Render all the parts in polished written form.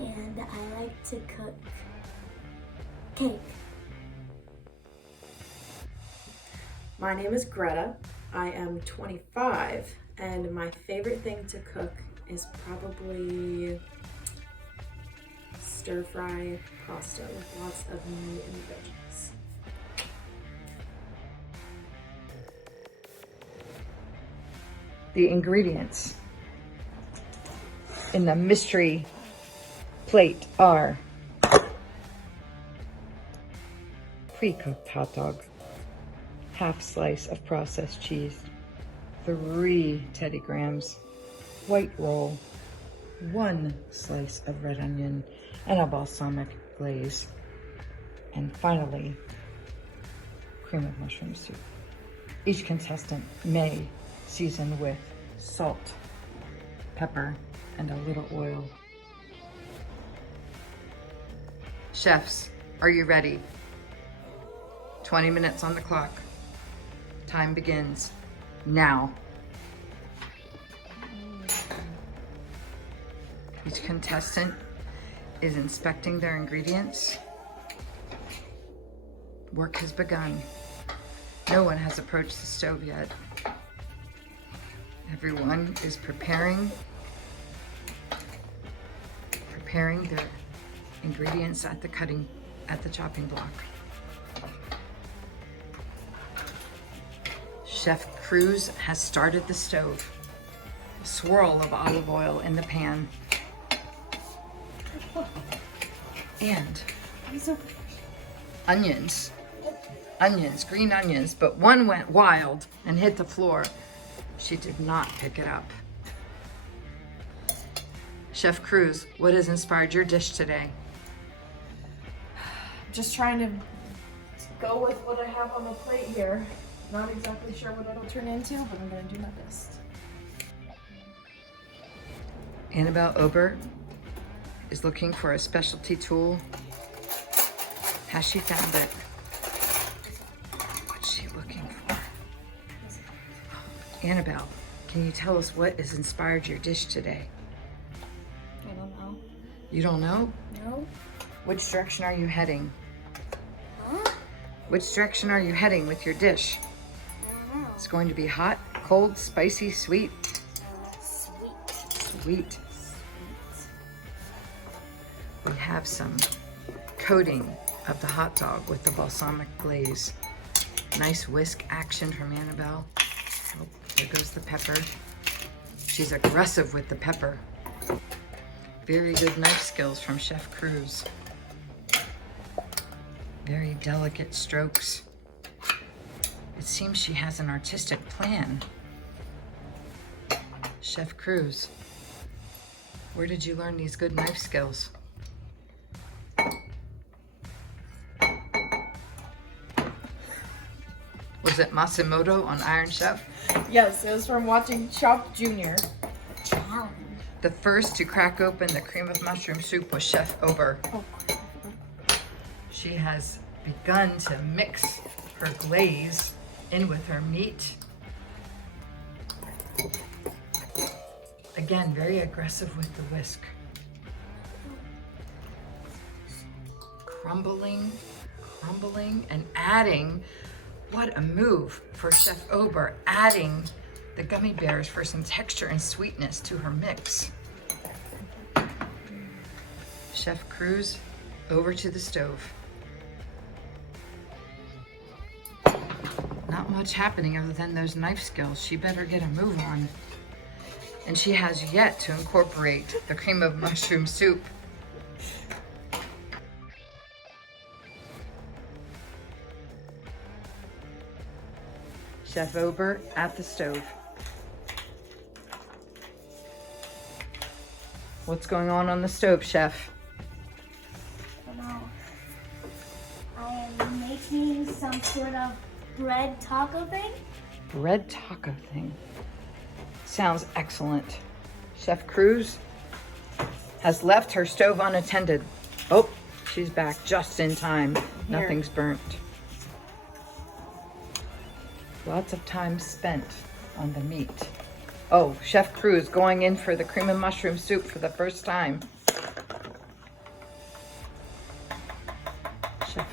and I like to cook cake. My name is Greta. I am 25, and my favorite thing to cook is probably stir-fry pasta with lots of meat and veggies. The ingredients in the mystery plate are pre-cooked hot dog, half slice of processed cheese, 3 Teddy Grahams, white roll, 1 slice of red onion, and a balsamic glaze. And finally, cream of mushroom soup. Each contestant may season with salt, pepper, and a little oil. Chefs, are you ready? 20 minutes on the clock. Time begins now. Each contestant is inspecting their ingredients. Work has begun. No one has approached the stove yet. Everyone is preparing their ingredients at the chopping block. Chef Cruz has started the stove. A swirl of olive oil in the pan. And onions, green onions, but one went wild and hit the floor. She did not pick it up. Chef Cruz, what has inspired your dish today? Just trying to go with what I have on the plate here. Not exactly sure what it'll turn into, but I'm gonna do my best. Annabelle Ober is looking for a specialty tool. Has she found it? What's she looking for? Annabelle, can you tell us what has inspired your dish today? I don't know. You don't know? No? Which direction are you heading? Huh? Which direction are you heading with your dish? I don't know. It's going to be hot, cold, spicy, sweet? Sweet. Sweet. We have some coating of the hot dog with the balsamic glaze. Nice whisk action from Annabelle. Oh, there goes the pepper. She's aggressive with the pepper. Very good knife skills from Chef Cruz. Very delicate strokes. It seems she has an artistic plan. Chef Cruz, where did you learn these good knife skills? Was it Masimoto on Iron Chef? Yes, it was from watching Chop Jr. Challenge. The first to crack open the cream of mushroom soup was Chef Ober. Oh. She has begun to mix her glaze in with her meat. Again, very aggressive with the whisk. Crumbling, and adding. What a move for Chef Ober, adding the gummy bears for some texture and sweetness to her mix. Chef Cruz, over to the stove. Not much happening other than those knife skills. She better get a move on. And she has yet to incorporate the cream of mushroom soup. Chef Ober at the stove. What's going on the stove, Chef? I don't know. I am making some sort of bread taco thing. Bread taco thing. Sounds excellent. Chef Cruz has left her stove unattended. Oh, she's back just in time. Nothing's burnt. Lots of time spent on the meat. Oh, Chef Cruz going in for the cream and mushroom soup for the first time.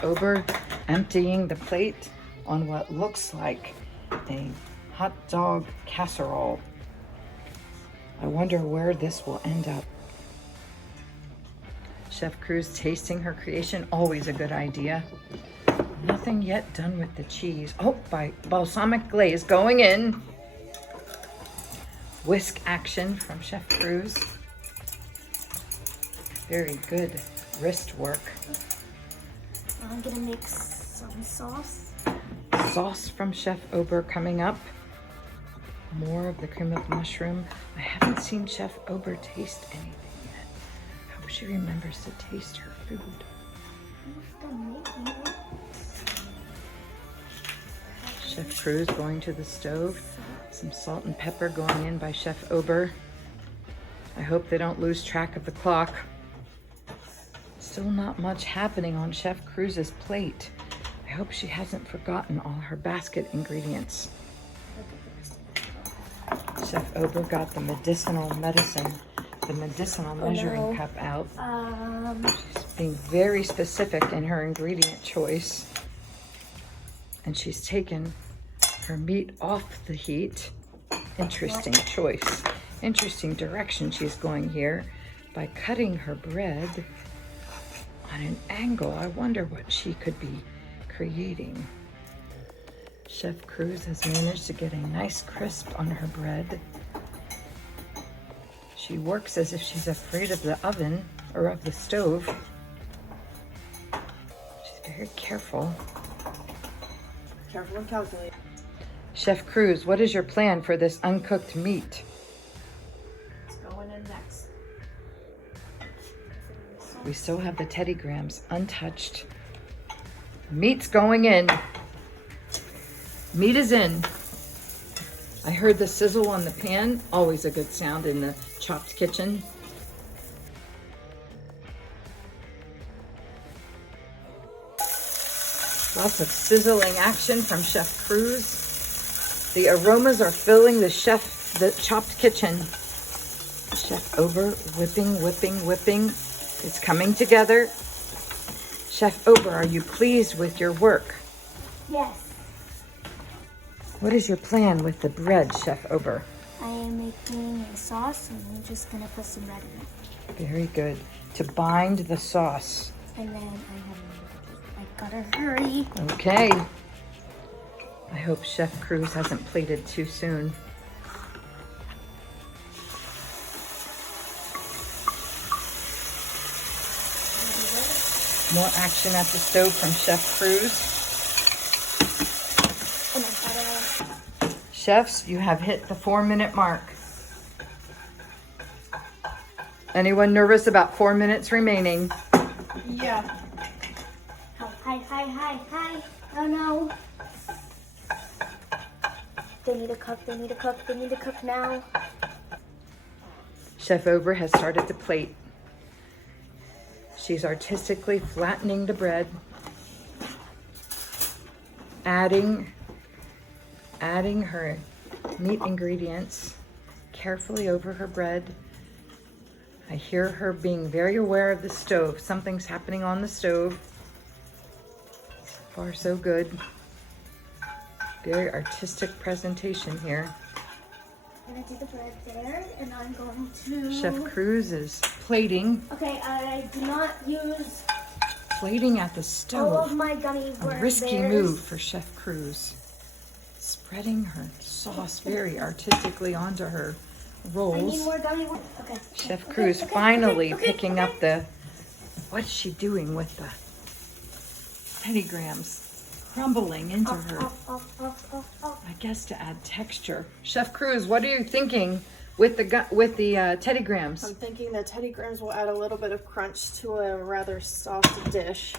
Chef Ober emptying the plate on what looks like a hot dog casserole. I wonder where this will end up. Chef Cruz tasting her creation, always a good idea. Nothing yet done with the cheese. Oh, by balsamic glaze going in. Whisk action from Chef Cruz. Very good wrist work. I'm gonna make some sauce. Sauce from Chef Ober coming up. More of the cream of mushroom. I haven't seen Chef Ober taste anything yet. I hope she remembers to taste her food. Chef Cruz going to the stove. Some salt and pepper going in by Chef Ober. I hope they don't lose track of the clock. Still not much happening on Chef Cruz's plate. I hope she hasn't forgotten all her basket ingredients. Chef Ober got the medicinal measuring cup out. She's being very specific in her ingredient choice. And she's taken her meat off the heat. Interesting choice. Interesting direction she's going here by cutting her bread on an angle. I wonder what she could be creating. Chef Cruz has managed to get a nice crisp on her bread. She works as if she's afraid of the oven or of the stove. She's very careful. Careful and calculate. Chef Cruz, what is your plan for this uncooked meat? It's going in next. We still have the Teddy Grahams untouched. Meat's going in. Meat is in. I heard the sizzle on the pan. Always a good sound in the chopped kitchen. Lots of sizzling action from Chef Cruz. The aromas are filling the chopped kitchen. Chef Ober whipping, whipping, whipping. It's coming together. Chef Ober, are you pleased with your work? Yes. What is your plan with the bread, Chef Ober? I am making a sauce and I'm just gonna put some bread in it. Very good. To bind the sauce. And then I gotta hurry. Okay. I hope Chef Cruz hasn't plated too soon. More action at the stove from Chef Cruz. And I gotta... Chefs, you have hit the 4-minute mark. Anyone nervous about 4 minutes remaining? Yeah. Hi. Oh no. They need to cook now. Chef Ober has started to plate. She's artistically flattening the bread, adding her meat ingredients carefully over her bread. I hear her being very aware of the stove. Something's happening on the stove. So far, so good. Very artistic presentation here. I'm gonna do the bread there, and I'm going to... Chef Cruz is plating. Okay, I do not use Plating at the all of stove. my gummy A worms. risky move for Chef Cruz. Spreading her sauce very artistically onto her I need rolls. more gummy worms. Okay. Chef okay, Cruz okay, finally okay, picking okay. up the... What's she doing with the Teddy Grahams? Crumbling into her. Off. I guess to add texture. Chef Cruz, what are you thinking with the Teddy Grahams? I'm thinking that Teddy Grahams will add a little bit of crunch to a rather soft dish.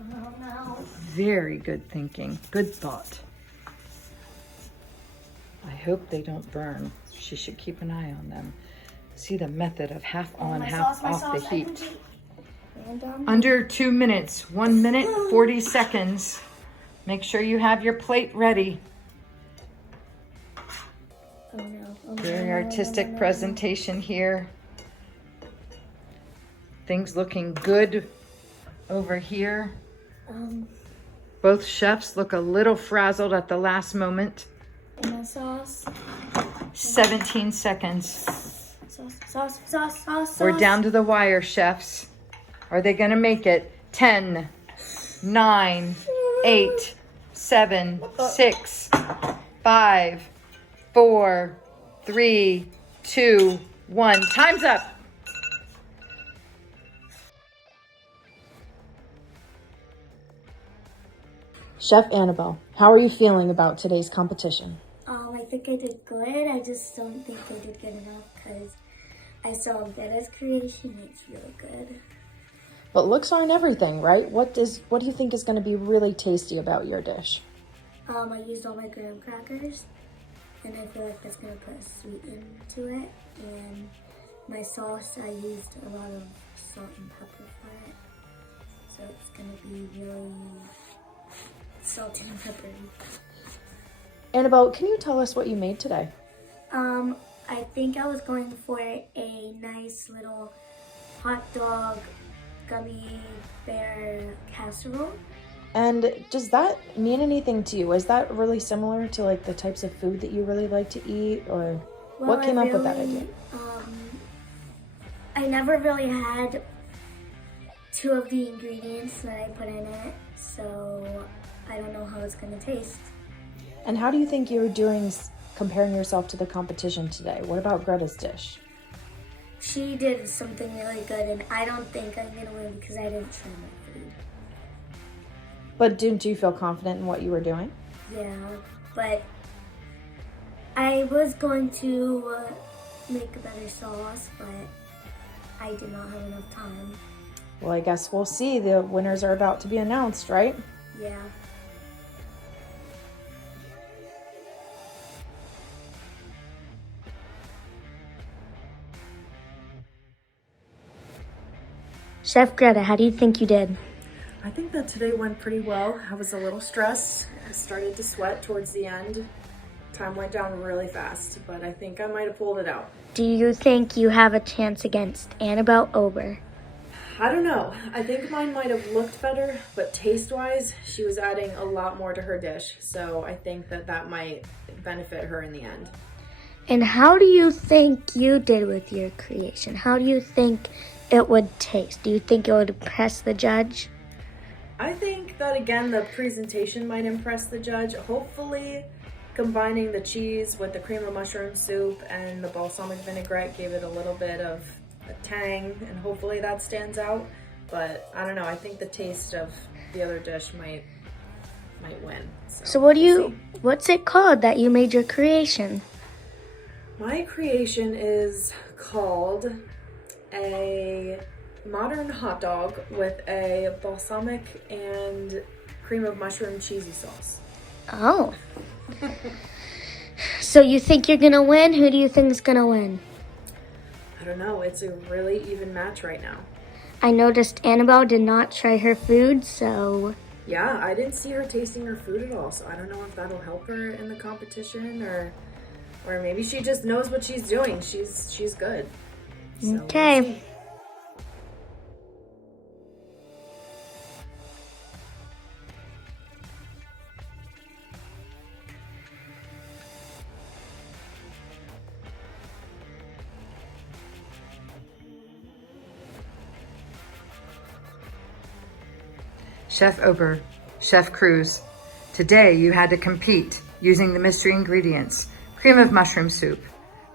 Oh no. Very good thinking. Good thought. I hope they don't burn. She should keep an eye on them. See the method of half on, My half sauce, off the I heat. complete. And, Under 2 minutes, 1 minute, 40 seconds. Make sure you have your plate ready. oh no. Oh, Very no, artistic no. presentation here. Things looking good over here. Both chefs look a little frazzled at the last moment. In my sauce. 17 seconds. Sauce. We're down to the wire, chefs. Are they gonna make it? 10, 9, 8, 7, 6, 5, 4, 3, 2, 1. Time's up. Chef Annabelle, how are you feeling about today's competition? I think I did good. I just don't think I did good enough because I saw Greta's creation. It's really good. But looks aren't everything, right? What do you think is going to be really tasty about your dish? I used all my graham crackers, and I feel like that's gonna put sweet into it. And my sauce, I used a lot of salt and pepper for it, so it's gonna be really salty and peppery. Annabelle, can you tell us what you made today? I think I was going for a nice little hot dog gummy bear casserole. And does that mean anything to you? Is that really similar to like the types of food that you really like to eat, or what came up with that idea? I never really had two of the ingredients that I put in it, so I don't know how it's gonna taste. And how do you think you're doing comparing yourself to the competition today? What about Greta's dish? She did something really good, and I don't think I'm gonna win because I didn't try my food. But didn't you feel confident in what you were doing? Yeah, but I was going to make a better sauce, but I did not have enough time. Well, I guess we'll see. The winners are about to be announced, right? Yeah. Chef Greta, how do you think you did? I think that today went pretty well. I was a little stressed. I started to sweat towards the end. Time went down really fast, but I think I might have pulled it out. Do you think you have a chance against Annabelle Ober? I don't know. I think mine might have looked better, but taste-wise, she was adding a lot more to her dish. So I think that might benefit her in the end. And how do you think you did with your creation? How do you think it would taste? Do you think it would impress the judge? I think that, again, the presentation might impress the judge. Hopefully, combining the cheese with the cream of mushroom soup and the balsamic vinaigrette gave it a little bit of a tang, and hopefully that stands out. But I don't know, I think the taste of the other dish might win. So what's it called that you made your creation? My creation is called a modern hot dog with a balsamic and cream of mushroom cheesy sauce. Oh. So you think you're gonna win? Who do you think is gonna win? I don't know, it's a really even match right now. I noticed Annabelle did not try her food, so... Yeah, I didn't see her tasting her food at all, so I don't know if that'll help her in the competition, or maybe she just knows what she's doing. She's good. So okay. We'll see. Chef Ober, Chef Cruz, today you had to compete using the mystery ingredients: cream of mushroom soup,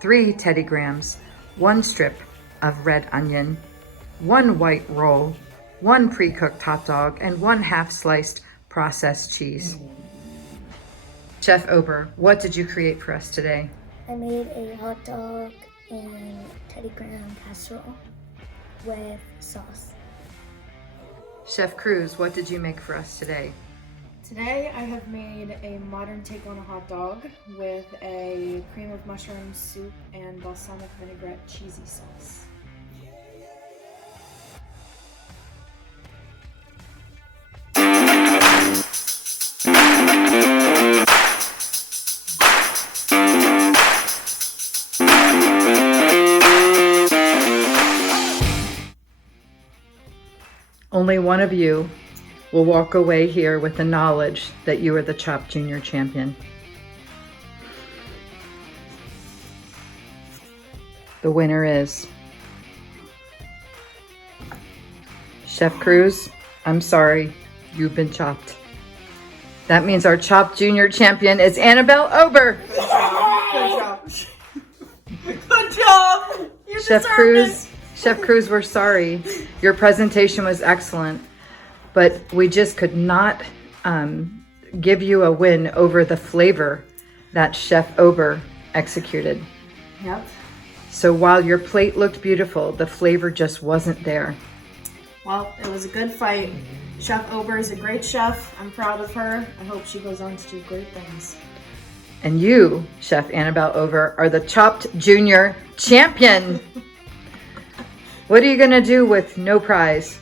3 Teddy Grahams, 1 strip of red onion, 1 white roll, 1 pre-cooked hot dog, and 1 half-sliced processed cheese. Chef Ober, what did you create for us today? I made a hot dog and Teddy Graham casserole with sauce. Chef Cruz, what did you make for us today? Today I have made a modern take on a hot dog with a cream of mushroom soup and balsamic vinaigrette cheesy sauce. Only one of you will walk away here with the knowledge that you are the Chopped Junior champion. The winner is Chef Cruz. I'm sorry, you've been chopped. That means our Chopped Junior champion is Annabelle Ober. Good job. Good job. You Chef deserve Cruz, it. Chef Cruz, we're sorry. Your presentation was excellent, but we just could not give you a win over the flavor that Chef Ober executed. Yep. So while your plate looked beautiful, the flavor just wasn't there. Well, it was a good fight. Chef Ober is a great chef. I'm proud of her. I hope she goes on to do great things. And you, Chef Annabelle Ober, are the Chopped Junior champion. What are you gonna do with no prize?